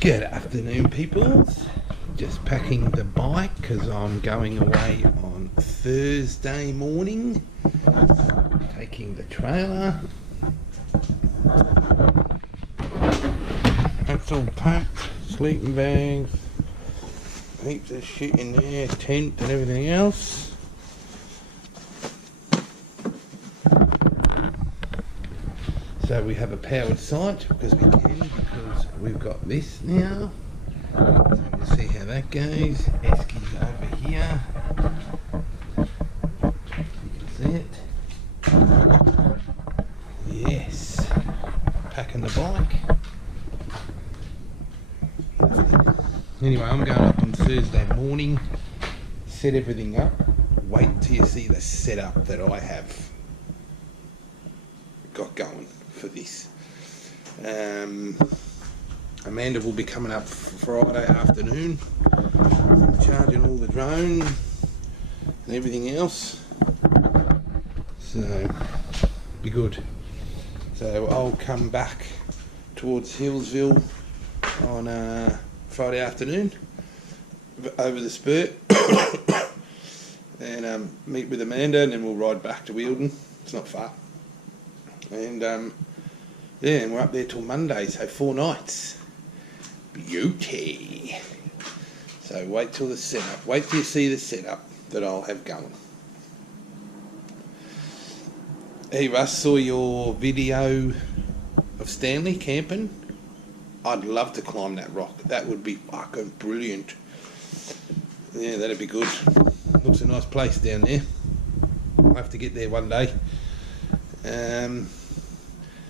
Good afternoon, peoples. Just packing the bike because I'm going away on Thursday morning. Taking the trailer. That's all packed. Sleeping bags. Heaps of shit in there. Tent and everything else. So we have a powered site because we can, because we've got this now. So we'll see how that goes. Eski's over here. You can see it. Yes. Packing the bike. Anyway, I'm going up on Thursday morning. Set everything up. Wait till you see the setup that I have got going for this. Amanda will be coming up Friday afternoon, charging all the drone and everything else, so be good. So I'll come back towards Hillsville on Friday afternoon over the spur and meet with Amanda, and then we'll ride back to Eildon. It's not far. And yeah, and we're up there till Monday, so 4 nights. Beauty. So wait till the setup. Wait till you see the setup that I'll have going. Hey Russ, saw your video of Stanley camping. I'd love to climb that rock. That would be fucking brilliant. Yeah, that'd be good. Looks a nice place down there. I'll have to get there one day.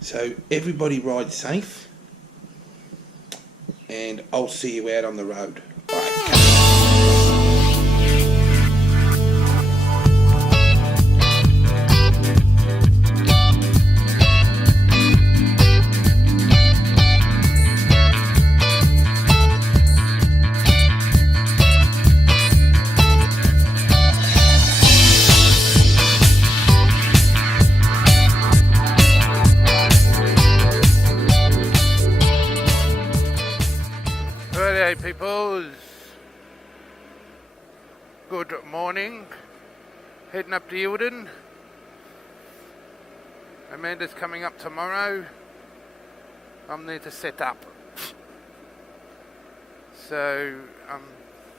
So everybody ride safe, and I'll see you out on the road. Peoples, good morning. Heading up to Eildon. Amanda's coming up tomorrow. I'm there to set up. So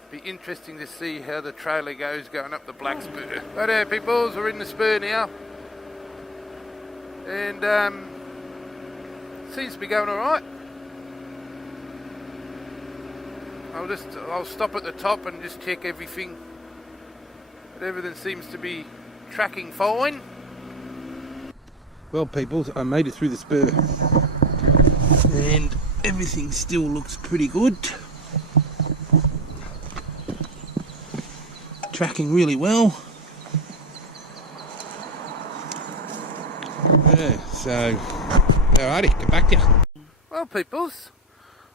be interesting to see how the trailer goes going up the Black Spur. Right there, peoples, we're in the spur now, and seems to be going all right. I'll stop at the top and just check everything. But everything seems to be tracking fine. Well, peoples, I made it through the spur, and everything still looks pretty good. Tracking really well. Yeah, so alrighty, get back to you. Well, peoples,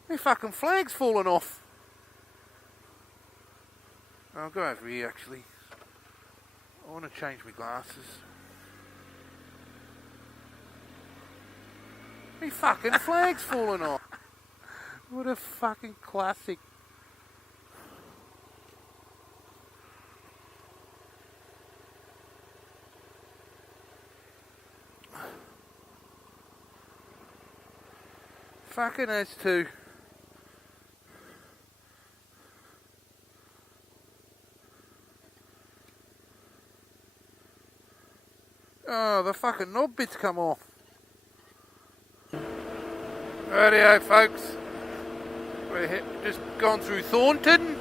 my fucking flag's fallen off. I'll go over here actually. I want to change my glasses. My fucking flag's fallen off. What a fucking classic. Fucking has too. Oh, the fucking knob bits come off. Rightio, folks. We're just gone through Thornton,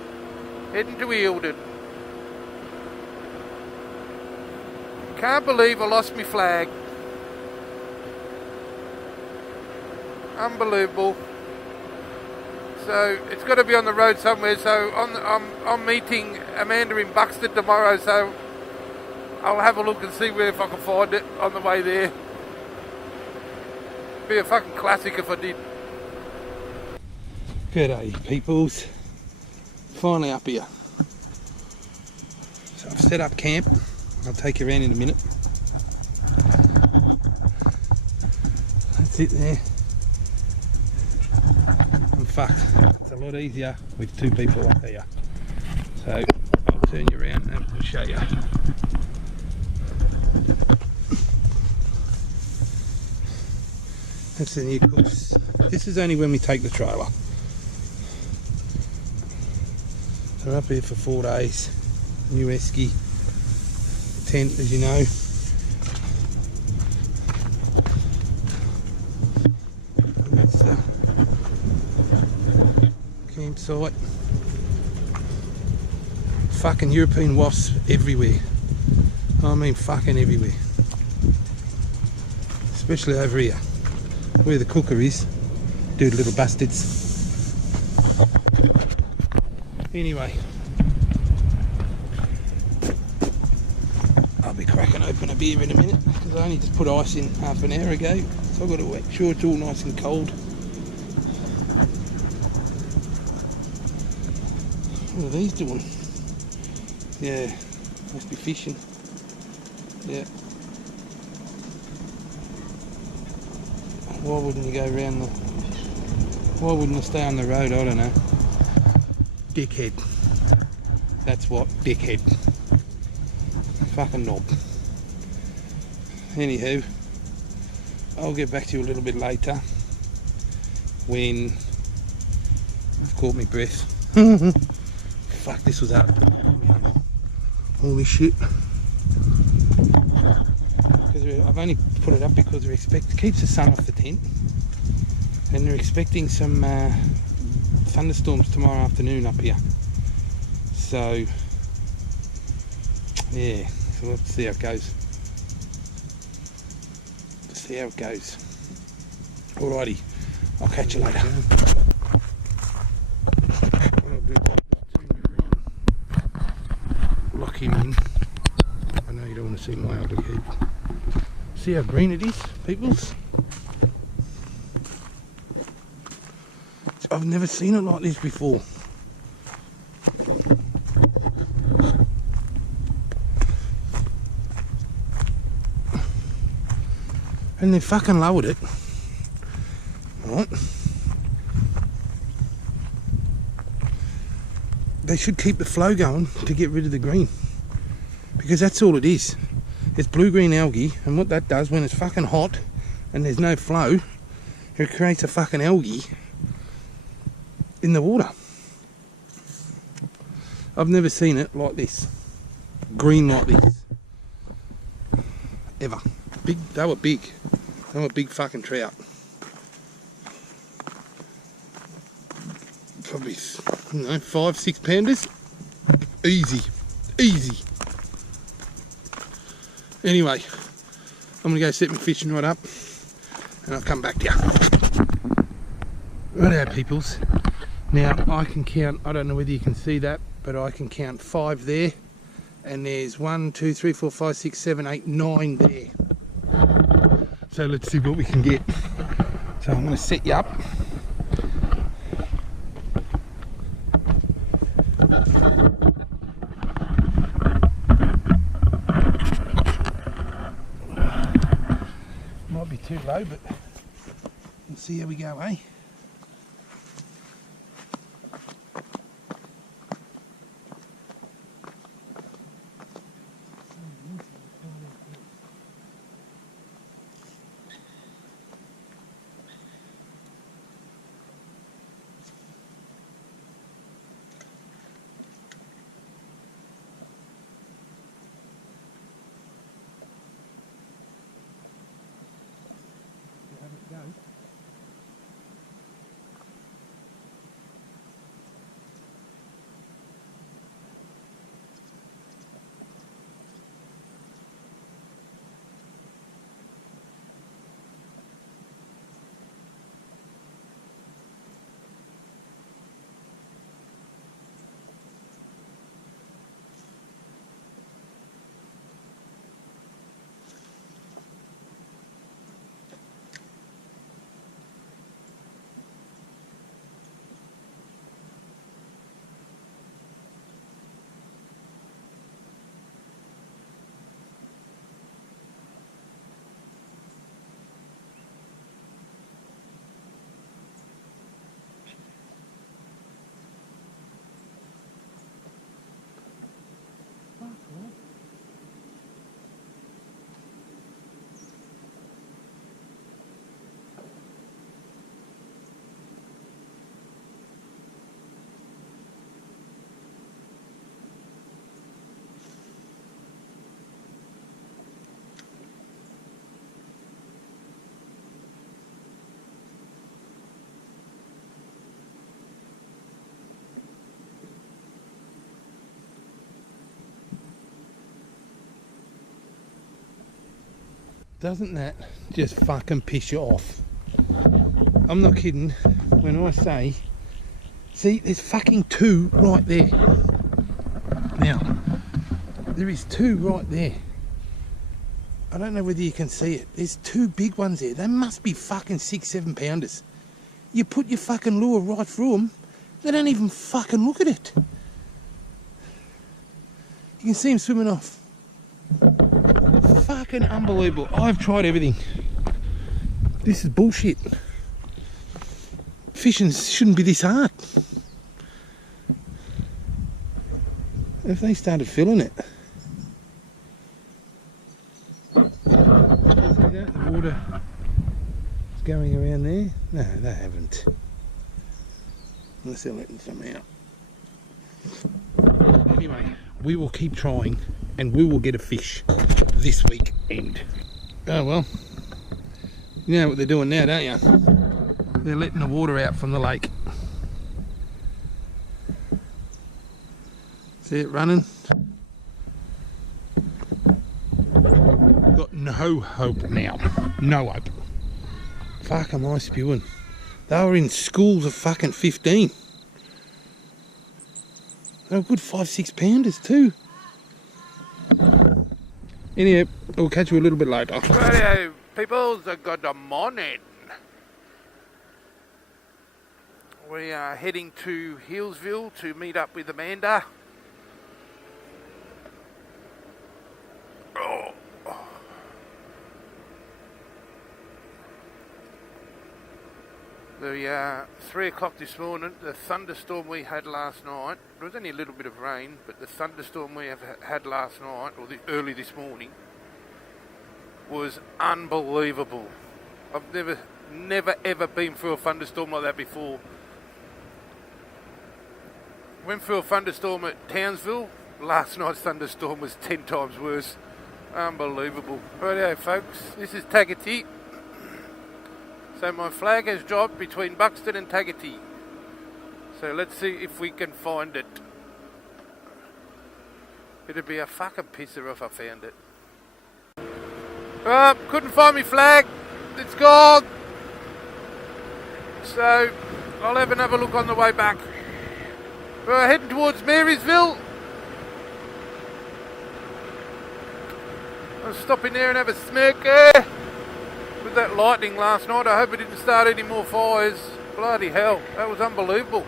heading to Eildon. Can't believe I lost my flag. Unbelievable. So it's got to be on the road somewhere. So I'm meeting Amanda in Buxton tomorrow. So I'll have a look and see where if I can find it on the way there. Be a fucking classic if I did. G'day, peoples. Finally up here. So I've set up camp. I'll take you around in a minute. That's it there. fucked. It's a lot easier with two people up here. So I'll turn you around and I'll show you. That's the new course. This is only when we take the trailer. So we're up here for 4 days. New esky tent, as you know. And that's the campsite. Fucking European wasps everywhere. I mean fucking everywhere. Especially over here, where the cooker is. Dirty little bastards. Anyway, I'll be cracking open a beer in a minute because I only just put ice in half an hour ago, so I've got to make sure it's all nice and cold. What are these doing? Yeah, must be fishing. Yeah. Why wouldn't you go around the... Why wouldn't I stay on the road? I don't know. Dickhead. That's what, dickhead. Fucking knob. Anywho, I'll get back to you a little bit later when I've caught my breath. Fuck, this was hard. Holy shit. Because I've only put it up because we expect it keeps the sun off the tent, and they're expecting some thunderstorms tomorrow afternoon up here. So yeah, so we'll have to see how it goes. See how it goes. Alrighty, I'll catch you later. Lock him in. I know you don't want to see my ugly head. See how green it is, peoples? I've never seen it like this before. And they fucking lowered it. Right? They should keep the flow going to get rid of the green. Because that's all it is. It's blue-green algae, and what that does when it's fucking hot and there's no flow, it creates a fucking algae in the water. I've never seen it like this. Green like this. Ever. Big, they were big. They were big fucking trout. Probably, you know, 5-6 pounders. Easy. Easy. Anyway, I'm gonna go set my fishing rod up and I'll come back to you. Righto, peoples. Now I can count, I don't know whether you can see that, but I can count 5 there, and there's 1, 2, 3, 4, 5, 6, 7, 8, 9 there. So let's see what we can get. So I'm going to set you up. Might be too low, but we'll see how we go, eh? Doesn't that just fucking piss you off? I'm not kidding when I say, see, there's fucking two right there. Now, there is two right there. I don't know whether you can see it. There's two big ones there. They must be fucking 6-7 pounders. You put your fucking lure right through them, they don't even fucking look at it. You can see them swimming off. Fucking unbelievable. I've tried everything. This is bullshit. Fishing shouldn't be this hard. If they started filling it. See that? The water is going around there. No, they haven't. Unless they're letting some out. Anyway, we will keep trying and we will get a fish this weekend. Oh well. You know what they're doing now, don't you? They're letting the water out from the lake. See it running? Got no hope now. No hope. Fuck, am I spewing? They were in schools of fucking 15. They were good 5-6 pounders too. Anyhow, we'll catch you a little bit later. Radio people, good morning. We are heading to Healesville to meet up with Amanda. The 3 o'clock this morning, the thunderstorm we had last night, there was only a little bit of rain, but the thunderstorm we have had last night, or early this morning, was unbelievable. I've never ever been through a thunderstorm like that before. Went through a thunderstorm at Townsville. Last night's thunderstorm was 10 times worse. Unbelievable. Righto folks, this is Tagati. So my flag has dropped between Buxton and Tagati. So let's see if we can find it. It'd be a fucking pisser if I found it. Couldn't find my flag. It's gone. So I'll have another look on the way back. We're heading towards Marysville. I'll stop in there and have a smoke there. With that lightning last night, I hope it didn't start any more fires. Bloody hell, that was unbelievable.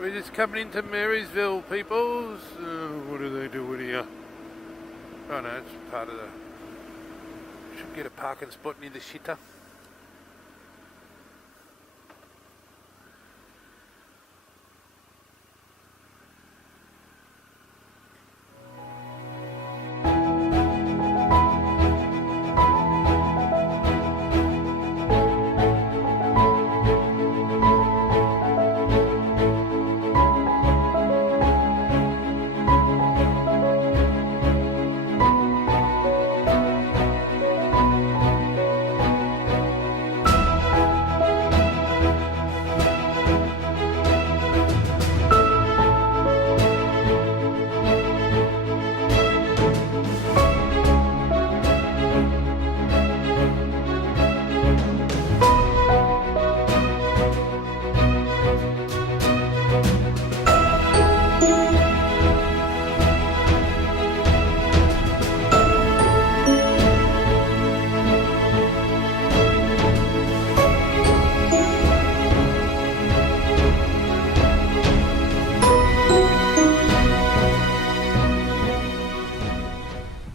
We're just coming into Marysville, peoples. What are they doing here? Oh no, it's part of the... Should get a parking spot near the shitter.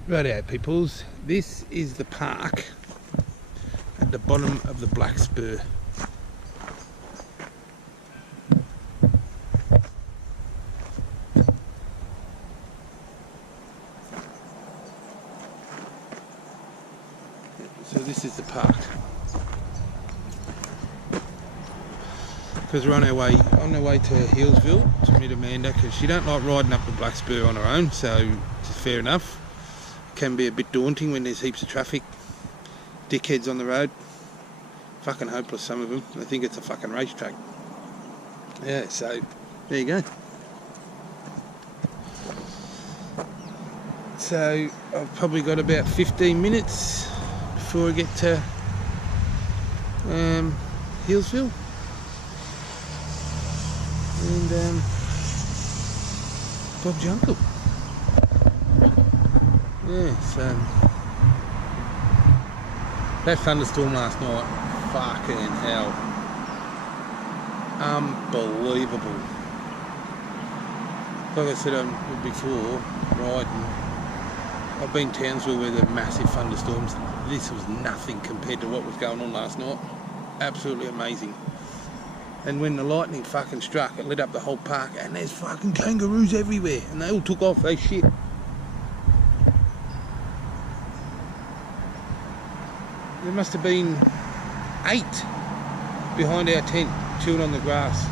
Righto peoples, this is the park at the bottom of the Black Spur. So this is the park. Because we're on our way to Healesville to meet Amanda, because she don't like riding up the Black Spur on her own, so it's fair enough. Can be a bit daunting when there's heaps of traffic, dickheads on the road, fucking hopeless some of them. I think it's a fucking racetrack. Yeah, so there you go. So I've probably got about 15 minutes before I get to Hillsville. And Bob's uncle. Yeah, so that thunderstorm last night, fucking hell, unbelievable. Like I said before, right, I've been to Townsville where there are massive thunderstorms. This was nothing compared to what was going on last night. Absolutely amazing. And when the lightning fucking struck, it lit up the whole park, and there's fucking kangaroos everywhere, and they all took off, they shit. There must have been 8 behind our tent, chilled on the grass,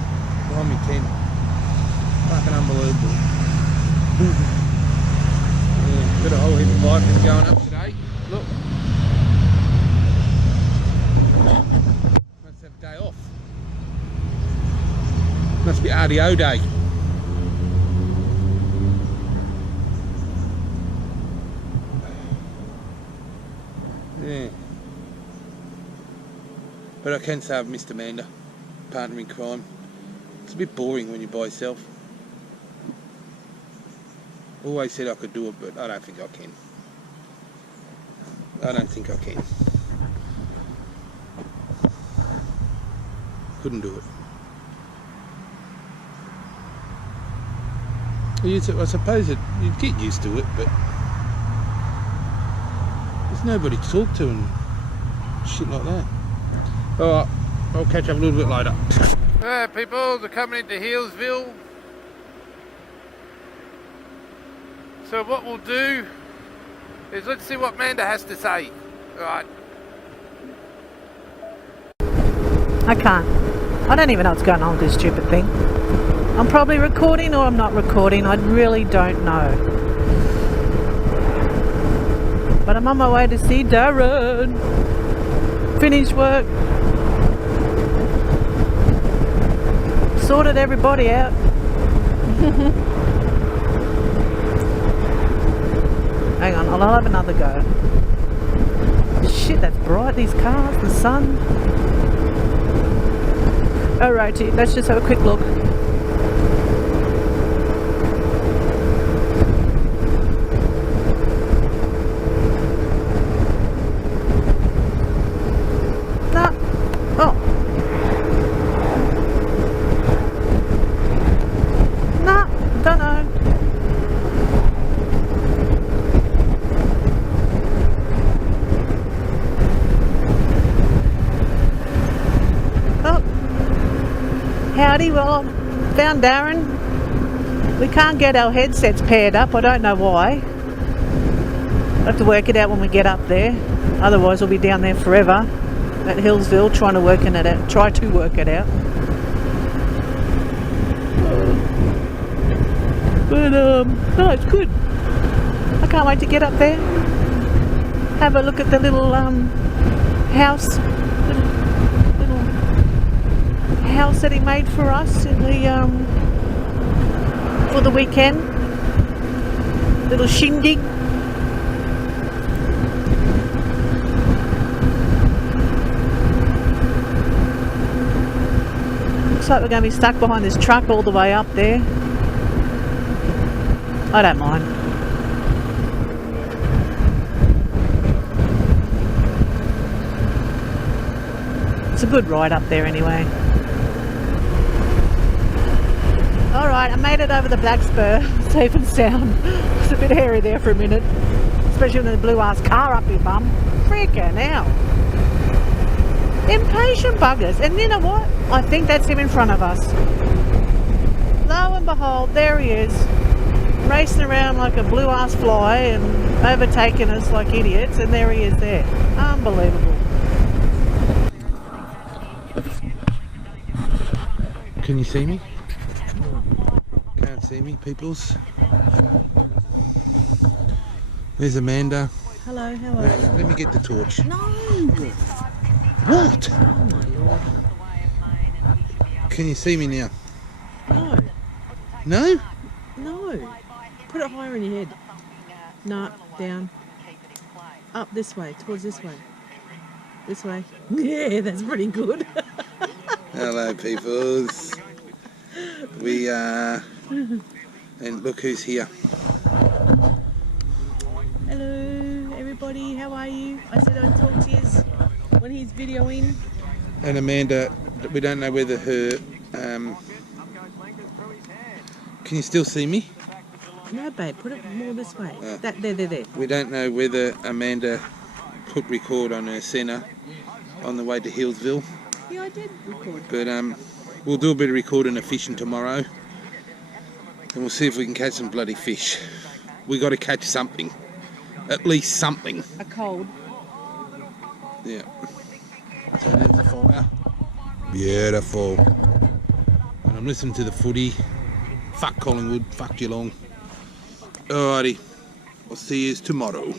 behind my tent. Fucking unbelievable. Yeah, got a whole heap of bikers going up today. Look. Must have a day off. Must be RDO day. Yeah. But I can say I've missed Amanda, partner in crime. It's a bit boring when you're by yourself. Always said I could do it, but I don't think I can. I don't think I can. Couldn't do it. I suppose you'd get used to it, but there's nobody to talk to and shit like that. Alright, I'll catch up a little bit later. Alright people, they're coming into Hillsville. So what we'll do is let's see what Amanda has to say. Alright. I can't. I don't even know what's going on with this stupid thing. I'm probably recording or I'm not recording. I really don't know. But I'm on my way to see Darren. Finished work. Sorted everybody out. Hang on, I'll have another go. Shit, that's bright, these cars, the sun. Alrighty, let's just have a quick look. Nah. Oh. Nah, don't know. Howdy, well, found Darren. We can't get our headsets paired up, I don't know why. We'll have to work it out when we get up there. Otherwise we'll be down there forever at Hillsville trying to work it out. Try to work it out. But no, it's good. I can't wait to get up there. Have a look at the little house. House that he made for us in the for the weekend. Little shindig. Looks like we're going to be stuck behind this truck all the way up there. I don't mind. It's a good ride up there anyway. Alright, I made it over the Black Spur, safe and sound. It's a bit hairy there for a minute. Especially when the blue ass car up your bum. Freaking hell. Impatient buggers. And you know what? I think that's him in front of us. Lo and behold, there he is. Racing around like a blue ass fly and overtaking us like idiots. And there he is there. Unbelievable. Can you see me? Can't see me, peoples. There's Amanda. Hello, how are you? Let me get the torch. No! What? Oh my lord. Can you see me now? No. No? No. Put it higher in your head. No, down. Up this way, towards this way. This way. Yeah, that's pretty good. Hello, peoples. We are... And look who's here. Hello, everybody. How are you? I said I'd talk to you when he's videoing. And Amanda, we don't know whether her... can you still see me? No, babe. Put it more this way. That there. We don't know whether Amanda put record on her centre on the way to Hillsville. Yeah, I did record. But we'll do a bit of recording of fishing tomorrow. And we'll see if we can catch some bloody fish. We got to catch something. At least something. A cold. Yeah. So there's the fire. Beautiful. And I'm listening to the footy. Fuck Collingwood. Fuck Geelong. Alrighty. I'll see you tomorrow.